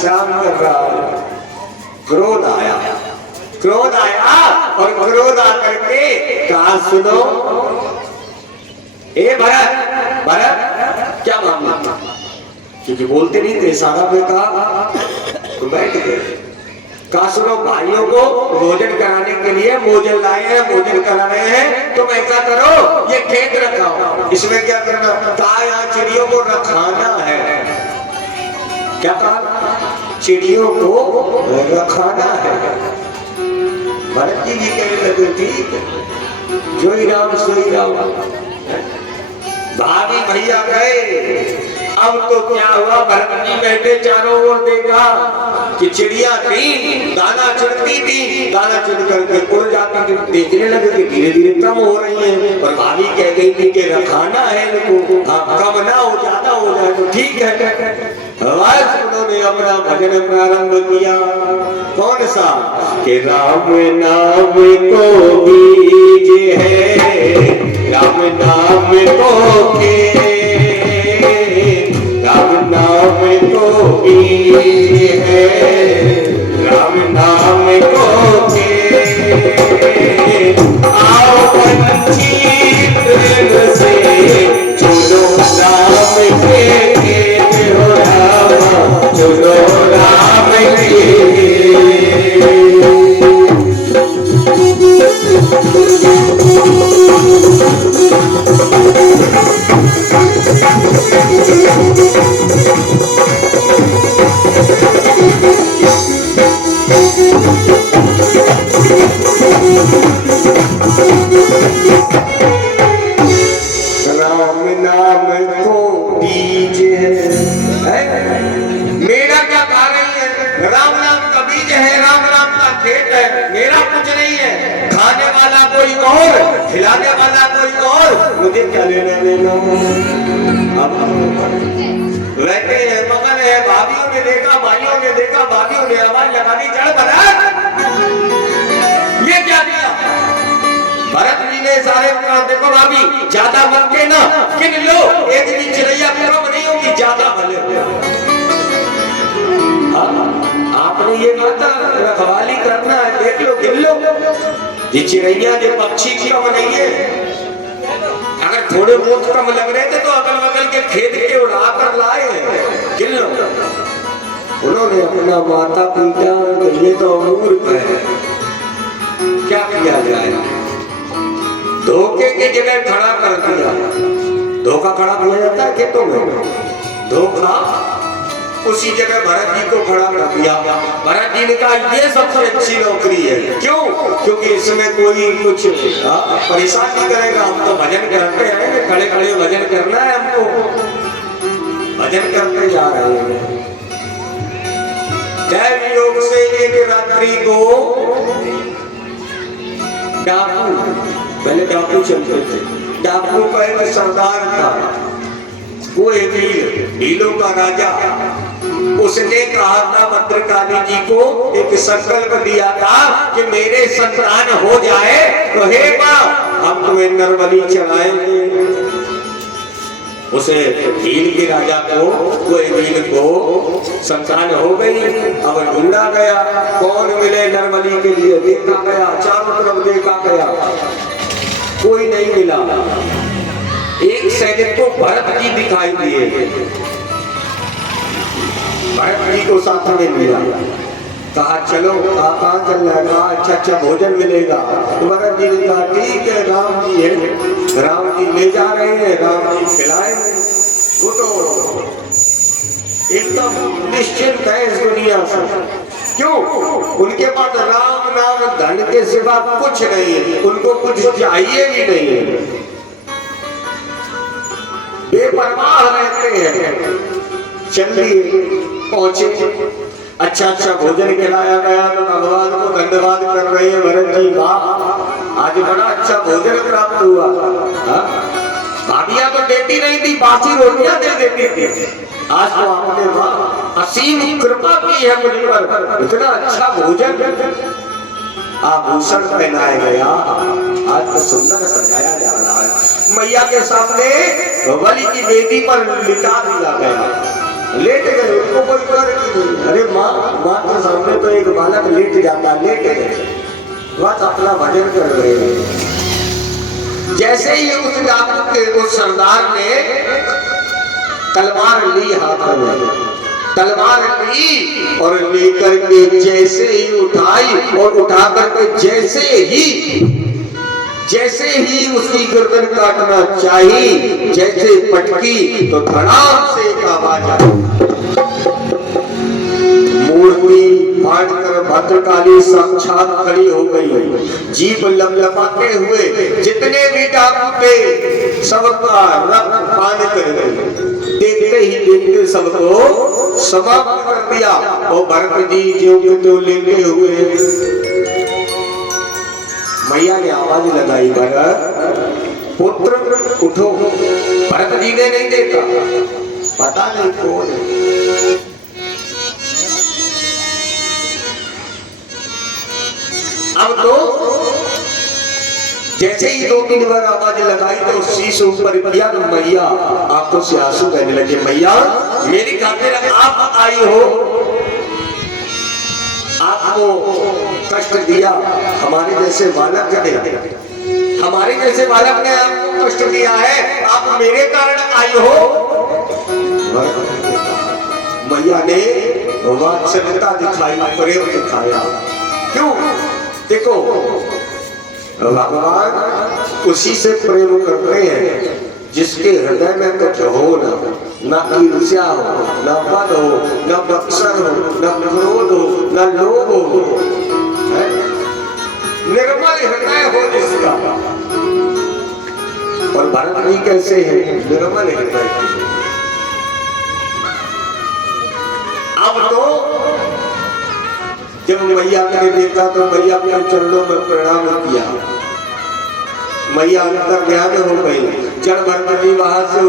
विश्राम कर रहा है, क्रोध आया और क्रोध आकर के कहा सुनो ए भरत क्या मामला, क्योंकि बोलते नहीं थे, सारा में कहा तो बैठ गए। कहा सुनो भाइयों को भोजन कराने के लिए भोजन लाए हैं, भोजन करा रहे हैं, तुम ऐसा करो ये खेत रखाओ, इसमें क्या करना, कहा यहाँ चिड़ियों को रखाना है। क्या कहा, चिड़ियों को रखाना है। भरत जी भी कहने लगे ठीक, जो ही राम सोई राम। भाभी भैया गए, अब तो क्या हुआ, भरत जी बैठे चारों ओर देखा कि चिड़िया थी, दाना चुनती थी, दाना चुन करके उड़ जाती थी। देखने लगे कि धीरे धीरे कम हो रही है, और भाभी कह गई थी कि रखाना है इनको, हाँ कम ना हो ज्यादा हो जाए तो ठीक है। उन्होंने अपना भजन प्रारंभ किया, कौन सा, कि राम नाम को बीज है, राम नाम को के, राम नाम को बीज है, राम नाम को के, आओ पंछी प्रेम से चलो राम के खेत हो राम, चलो राम के। राम नाम को बीज है, मेरा क्या कार्य है, राम नाम का बीज है, राम नाम का खेत है, मेरा कुछ नहीं है, खाने वाला कोई और, खिलाने वाला कोई और, मुझे क्या लेना देना। अब रहते हैं मगन है, भाभीियों ने देखा, भाइयों ने देखा, भाभीियों ने आवाज लगा दी, जड़ भरत ये क्या किया। भरत जी ने सारे कहा देखो भाभी ज्यादा मत के ना, गिन लो, एक भी चिड़ैया कम नहीं होगी, ज्यादा भले। आपने ये कहा था रखवाली करना है, देख लो गिन लो, ये चिड़ैया जो पक्षी कम नहीं है, अगर थोड़े बहुत कम लग रहे थे तो अगल बगल के खेत के उड़ा कर लाए, गिन लो। उन्होंने अपना माता पीटा, ये तो मूर्ख है, क्या किया जाए, धोखे की जगह खड़ा कर दिया। धोखा खड़ा किया जाता है खेतों में, धोखा उसी जगह भरत जी को खड़ा कर दिया। भरत जी ने कहा ये सबसे अच्छी नौकरी है, क्यों, क्योंकि इसमें कोई कुछ परेशान नहीं करेगा, हम तो भजन करते हैं, खड़े खड़े भजन करना है हमको, भजन करते जा रहे हैं। दैव योग से एक रात्रि को डाकू, पहले डाकू चलते थे, डाकू का एक सरदार था, वो एक भीलों का राजा, उसने कहा था भद्रकाली जी को, एक संकल्प दिया था कि मेरे संतान हो जाए तो हे मां हम तुम्हें नरबली चढ़ाएंगे। उसे भील के राजा को, कोई भील को संतान हो गई, अब ढूंढा गया कौन मिले नरबली के लिए, देखा गया चारों तरफ देखा गया, कोई नहीं मिला। एक सैनिक को भरत जी दिखाई दिए, भरत जी को साथ में लिया, कहा चलो, कहाँ चल रहा है, कहा अच्छा अच्छा भोजन मिलेगा। भरत जी ने कहा ठीक है, राम जी है, राम जी ले जा रहे हैं, राम जी खिलाएंगे। वो तो एकदम निश्चिंत है इस दुनिया से, क्यों, उनके पास राम नाम धन के सिवा कुछ नहीं है, उनको कुछ चाहिए भी नहीं है, बेपरवाह रहते हैं। चलिए पहुंचे, अच्छा अच्छा भोजन खिलाया गया तो भगवान को धन्यवाद कर रहे हैं भरत जी, वाह आज बड़ा अच्छा भोजन प्राप्त हुआ। भाभियां तो देती नहीं थी, बासी रोटियां दे देती थी, आज तो आपने वाह असीम कृपा की है मुझ पर, इतना अच्छा भोजन, आभूषण पहनाया गया, आज तो सुंदर सजाया जा रहा है। मैया के सामने बलि की वेदी पर लिटा दिया गया, लेट गए, उनको कोई डर नहीं अरे माँ के सामने तो एक बालक लेट जाता, लेटे बस अपना भजन कर रहे हैं। जैसे ही उस डाकू के उस सरदार ने तलवार ली हाथ में, तलवार ली और लेकर के जैसे ही उठाई और उठा करके जैसे ही उसकी गर्दन काटना चाहिए, जैसे पटकी तो धड़ाम से एक आवाज आई। मूर्ति फाड़कर भद्रकाली साक्षात खड़ी हो गई। जीभ लपलपाते हुए जितने भी डाकू थे सबका रक्त पान कर गए। देखते ही देखते सबको समाप्त कर दिया। और भरत जी जो तो लेटे हुए, मैया ने आवाज लगाई, भरत पुत्र उठो। भरत जी ने नहीं देखा, पता नहीं कौन है। अब तो जैसे ही 2-3 बार आवाज लगाई तो शीश ऊपर किया तो मैया आंखों से आंसू बहने लगे। मैया मेरी खातिर आप आई हो, आपको कष्ट दिया, हमारे जैसे बालक ने आपको कष्ट दिया है, आप मेरे कारण आई हो। मैया ने वात्सल्यता दिखाई, प्रेम दिखाया। क्यों? देखो भगवान उसी से प्रेम करते हैं जिसके हृदय में कुछ हो ना ईर्ष्या हो, न पद हो, न मत्सर हो, न क्रोध हो, न लोभ हो, निर्मल हृदय हो जिसका। और भरत जी कैसे है? निर्मल हृदय। अब तो जब मैया ने देखा तो मैया के चरणों में प्रणाम किया। मैया अंतर ज्ञान हो गई। जब भरत जी वहां से